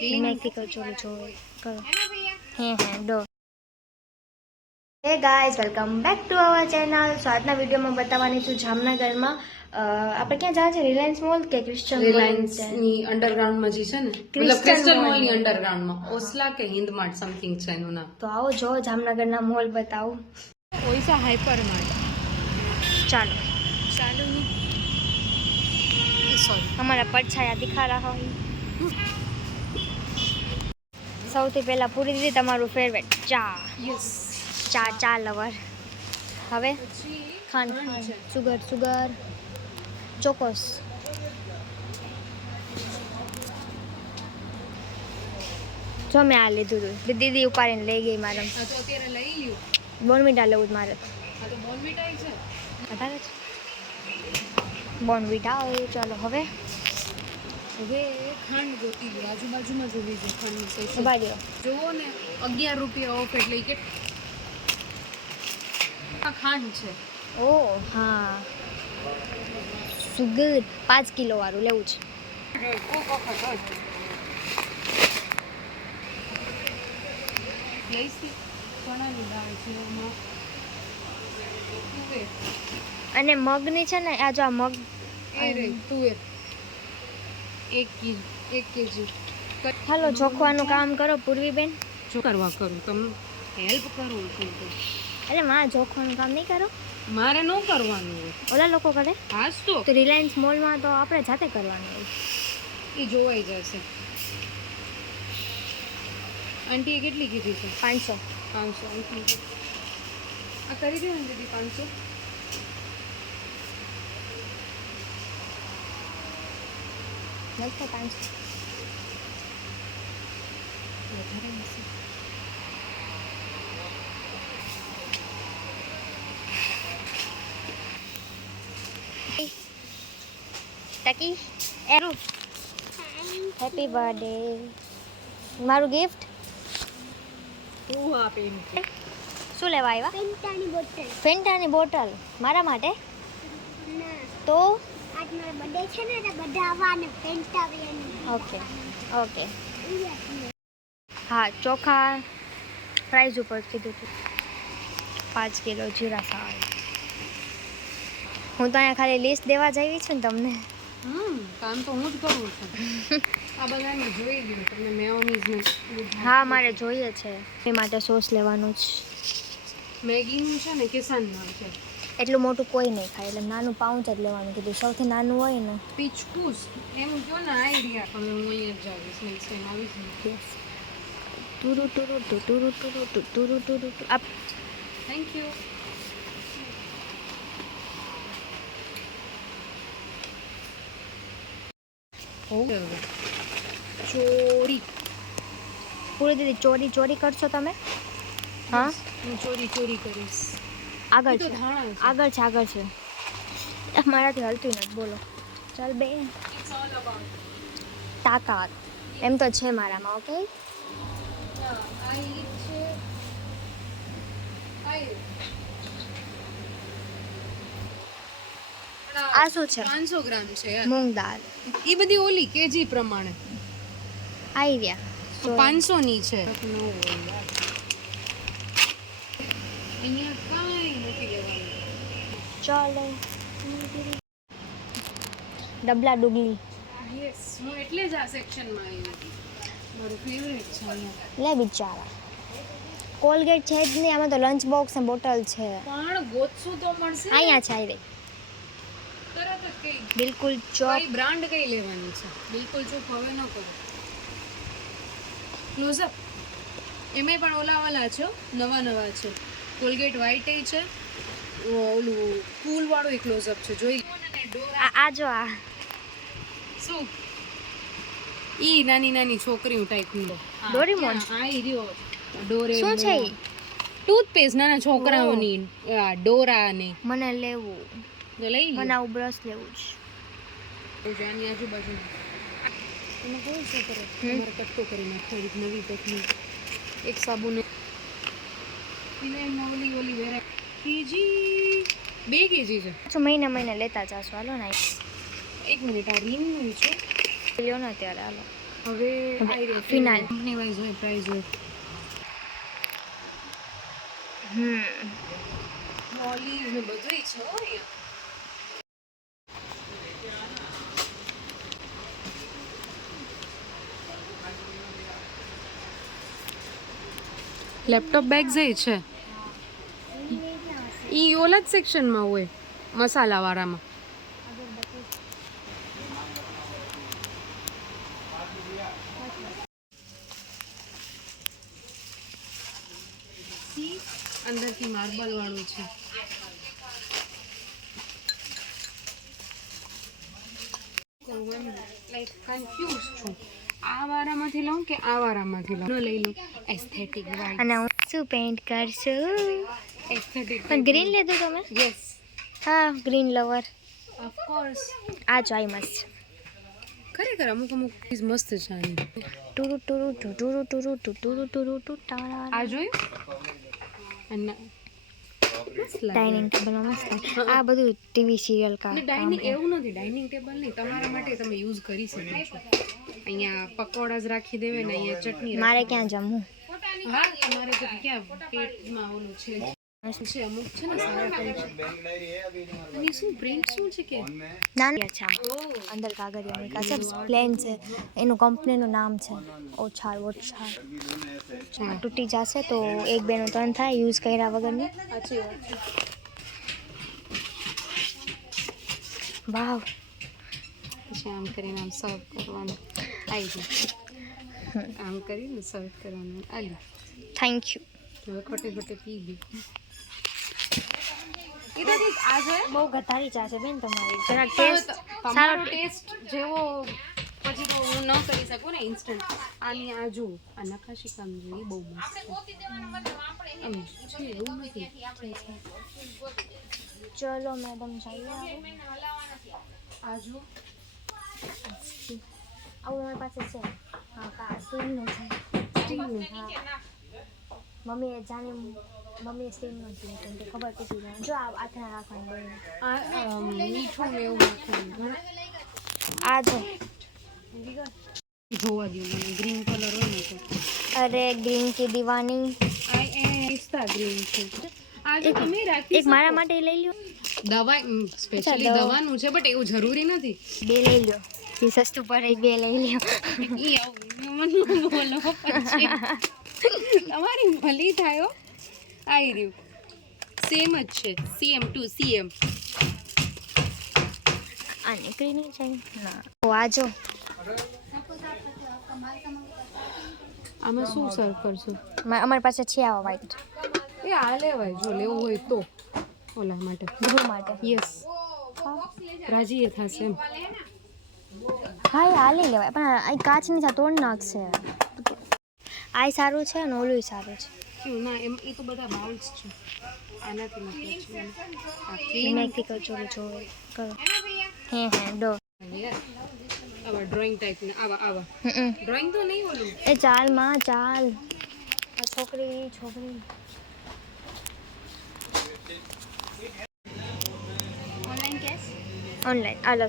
મેથી કચોરી જોવે કરો હે ડો hey guys welcome back to our channel. So આજના વિડીયોમાં બતાવવાની છું જામનગરમાં આપણે ક્યાં જાય છે, રિલાયન્સ મોલ કે ક્રિશ્ચન રિલાયન્સ ની અંડરગ્રાઉન્ડ માં જે છે ને, મતલબ ક્રિસ્ટલ મોલ ની અંડરગ્રાઉન્ડ માં ઓસ્લા કે હિન્દમાર્ટ સમથિંગ છે એનું નામ. તો આવો જો જામનગરના મોલ બતાવું. ઓઈસા હાઈપર માર્ટ. ચાલો ચાલો સોરી हमारा परछाया दिखा रहा है. સૌથી પહેલા પૂરી દીધી તમારું ફેવરેટ ચા. યસ ચા લવર. હવે ખાંડ સુગર ચોકોસ. જો મેં આ લીધું હતું, દીદી ઉપાડીને લઈ ગઈ મારે. તો અત્યારે લઈ લ્યો. બોર્નવિટા લેવું જ મારે. આ તો બોર્નવિટા છે. વધારે છે બોર્નવિટા. ચાલો હવે હવે ખાંડ ગોતી લો, આજુબાજુમાં જોવી છે ખાંડની સૈસ. ઉભા રહ્યો. જોવો ને 11 રૂપિયા ઓફ એટલે કે આ ખાંડ છે. ઓ હા સુગર 5 કિલો વાળું લેવું છે. લઈશી ચણાની દાળ છે એમાં તુવેર અને મગની છે ને, આ જો આ મગ એ રે તુવેર 1 કેજી. હાલો ચોખવાનું કામ કરો પૂર્વીબેન. જો કરવા કરું તમે હેલ્પ કરો છું તો. અરે માં ચોખવાનું કામ નહીં કરો, મારે ન કરવાનું હોય. ઓલા લોકો કરે. હાસ તો રિલાયન્સ મોલમાં તો આપણે જાતે કરવાનું હોય. એ જોવાઈ જશે. આંટીએ કેટલી કીધી છે? 500. 500. આ કરી દે ને દીદી 500. લખો 500. વધારે હશે. ટકી એરું હેપી બર્થડે. મારું ગિફ્ટ હું આપે એમ કે શું લેવા આવ્યા? ફેન્ટાની બોટલ. ફેન્ટાની બોટલ મારા માટે. ના, તો આજ મારો બર્થડે છે ને, એટલે બધા આવવાને ફેન્ટા પીવાની. ઓકે હા ચોખા પ્રાઇઝ ઉપર કીધું હતું 5 કિલો જીરા સાલ. હું તો અહીંયા ખાલી લિસ્ટ દેવા જ આવી છું ને તમને. કામ તો હું જ કરું છું. આ બધાને જોઈ લ્યો તમને મેયોનીઝ ને હા મારે જોઈએ છે, એ માટે સોસ લેવાનો છે. મેગીનું છે ને કિસાનનું છે. એટલું મોટું કોઈ નહીં ખાય, એટલે નાનું પાઉચ જ લેવાનું કીધું. સૌથી નાનું હોય ને પીચકુસ એમ કહો ને આઈડિયા. પણ હું અહીંયા જ આવીશ, નેક્સ્ટ ટાઈમ આવીશ ને. ટુરુ આપ. Thank you. ચોરી પૂરી દીદી ચોરી કરશો તમે? હા હું ચોરી કરીશ. આગળ એ તો છે ધાણા છે. આગળ છે. મારાથી હલતું નથી. બોલો ચાલ બે It's all about તાકાત એમ તો છે મારામાં. ઓકે આ શું છે? 500 ગ્રામ છે યાર. મૂંગ દાળ એ બધી ઓલી કેજી પ્રમાણે આવી રહ્યા. 500 ની છે. અહીંયા કાંઈ નથી લેવાનું. ચાલો ડબલા ડુગલી યસ, હું એટલે જ આ સેક્શનમાં આવી હતી. મારું ફેવરેટ છે અહીંયા. લે બિચારા. કોલગેટ છે જ નહીં આમાં તો. લંચ બોક્સ ને બોટલ છે. પણ ગોતશું તો મળશે ને. અહીંયા છે આવી. તરત જ કઈ બિલકુલ ચોપ. કઈ બ્રાન્ડ કઈ લેવાની છે? બિલકુલ ચૂપ હવે ન કરો. ક્લોઝઅપ એમાંય પણ ઓલા છે, નવા છે. કોલગેટ વ્હાઈટ છે, ઓલું કુલ વાળું એક ક્લોઝઅપ છે. જોઈ આ જો આ શું ઈ નાની છોકરીઓ ટાઈપની ડોરેમોન. આ ઈ રહ્યો ડોરેમોન. શું છે ઈ? ટૂથપેસ્ટ નાના છોકરાઓની. આ ડોરા ને મને લેવું. તો લઈ લો. મને આવું બ્રશ લેવું છે. આની આજુબાજુ તમે કોઈ શું કરો? તમારે કટકો કરીને થોડીક નવી ટેકનિક. એક સાબુ ને ઓલી વેરાયટી કેજી 2 કેજી છે. પાછું મહિને લેતા જાશું. હાલો ને 1 મિનિટ આ રીંગનું છે. લ્યો ને ત્યારે હાલો. હવે ફિનાલ. કંપની વાઇઝ હોય પ્રાઇઝ હોય ટ્રોલી ને બધુંય છે હો અહીંયા. લેપટોપ બેગ્સ એ છે ઈ ઓલા જ સેક્શનમાં હોય મસાલા વાળામાં. અંદરથી માર્બલ વાળું છે. લાઈક કન્ફ્યુઝ છું આ વાળામાંથી લઉં કે આ વાળામાંથી લઉં. લઈ લઉં એસ્થેટિક વાઇઝ. અને હું શું પેન્ટ કરશું? એસ્થેટિક પણ ગ્રીન લીધું તમે? યસ હા, ગ્રીન લવર. Of course. આ જોઈ મસ્ત. ખરેખર અમુક પીસ મસ્ત છે આની. ટુરુ ટુરુ ટુ ટુરુ ટુરુ ટુ ટુરુ ટુરુ ટુ ટાળા. આ જોયું અને ડાઇનિંગ ટેબલ મસ્ત. આ બધું ટીવી સિરિયલ કા. ડાઇનિંગ એવું નથી, ડાઇનિંગ ટેબલ નહીં, તમારા માટે તમે યુઝ કરી શકો છો. અહીંયા પકોડા જ રાખી દેવે ને અહીંયા ચટણી. મારે ક્યાં જમવું? હા તમારે તો ક્યાં પેટમાં ઓલું છે અમુક છે ને સારા કલેક્શન. અને શું પ્રિન્ટ શું છે કે નાની છે અંદર કાગળિયા મૂકા છે, પ્લેન છે, એનું કંપનીનું નામ છે ઓછાર ઓછાર. તૂટી જશે તો 1 2 નું 3 થાય યુઝ કર્યા વગરનું. સાચી વાત છે. વાવ. પછી આમ કરીને આમ સર્વ કરવાનું આવી ગયું. આમ કરીને સર્વ કરવાનું આલી. Thank you. હવે ખોટે ખોટે પી ગઈ. આ છે બહુ ગધારી ચા છે બેન તમારી. જરા ટેસ્ટ ટેસ્ટ સારો ટેસ્ટ જેવો પછી તો હું ન કરી શકું ને ઇન્સ્ટન્ટ. આની આ જો આ નકાશી કામ જોઈએ બહુ મસ્ત છે. એમ છે એવું નથી. ચલો મેડમ જઈએ. આ જો આવું મારી પાસે છે. હા કા સ્ટીલનું છે. સ્ટીલનું. હા મમ્મીએ જાણે મમ્મીએ સ્ટીલનું જ લીધું તો ખબર પડી જાય. જો આ આથણા રાખવાનું બને. આ મીઠું ને એવું નાખવાનું. આ જો જોવા દઉં મને ગ્રીન કલર હોય ને તો. અરે ગ્રીન કી દીવાની. આ પિસ્તા ગ્રીન છે. આ જો તમે રાખી એક મારા માટે લઈ લ્યો. દવા સ્પેશિયલી દવાનું છે બટ એવું જરૂરી નથી. 2 લઈ લ્યો. જે સસ્તું પડે 2 લઈ લ્યો. ઈ આવું મને બોલો પછી તમારી ભલી થાય હો. આવી રહ્યું સેમ જ છે CM ટુ CM. આ નીકળી નહીં જાય ના. ઓ આ જો આમાં શું સર્વ કરશો? અમારી પાસે છે આવા વ્હાઈટ. એ આ લેવાય જો લેવું હોય તો ઓલા માટે ધ્રુવ માટે. યસ રાજી એ થશે એમ. હા એ આ લઈ લેવાય પણ આ કાચ ની સા તોડ નાખશે. આ સારું છે અને ઓલું સારું છે. કેવું ના એમ એ તો બધા બાઉલ્સ છે આનાથી નથી છે. આ મેથી કચોરી જોવે કરો. હે ડો. આવા ડ્રોઈંગ ટાઈપ ને આવા ડ્રોઈંગ તો નહીં ઓલું. એ ચાલ માં ચાલ. આ છોકરી ઓનલાઈન કેશ ઓનલાઈન આલો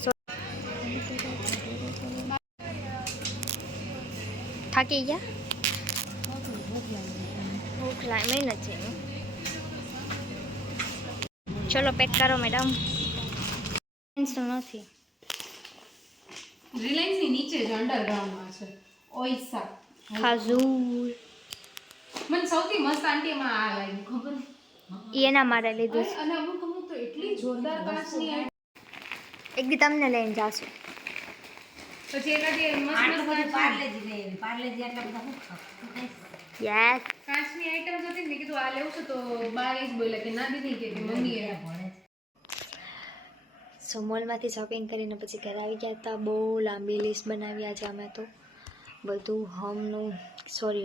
થાકી ગયા. ભૂખ લાગે મહેનત છે. ચલો પેક કરો મેડમ. નથી રિલાયન્સ ની નીચે જ અંડરગ્રાઉન્ડમાં છે ઓઈસા ખાજૂર. મને સૌથી મસ્ત આંટી માં આ લાગ્યું ખબર એના માટે લીધું છે. અને અમુક તો એટલી જોરદાર કાચની એક દી તમને લઈને જાશું. પછી એના જે મસ્ત પાર્લેજી આટલા બધા હું ખાવ યસ. કાચની આઈટમ હતી મેં કીધું આ લેવું છે તો બા એ જ બોલ્યા કે ના દીદી કે મમ્મી એ સો મોલમાંથી શોપિંગ કરીને પછી ઘરે આવી ગયા હતા. બહુ લાંબી લિસ્ટ બનાવ્યા છે અમે તો. બધું હમનું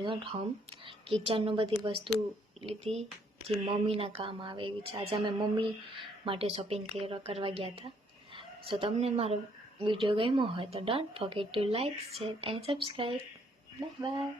નોટ હોમ કિચનનું બધી વસ્તુ લીધી જે મમ્મીના કામ આવે એવી છે. આજે અમે મમ્મી માટે શોપિંગ કરવા ગયા હતા. સો તમને મારો વિડીયો ગમ્યો હોય તો don't forget two like share and subscribe. Bye bye.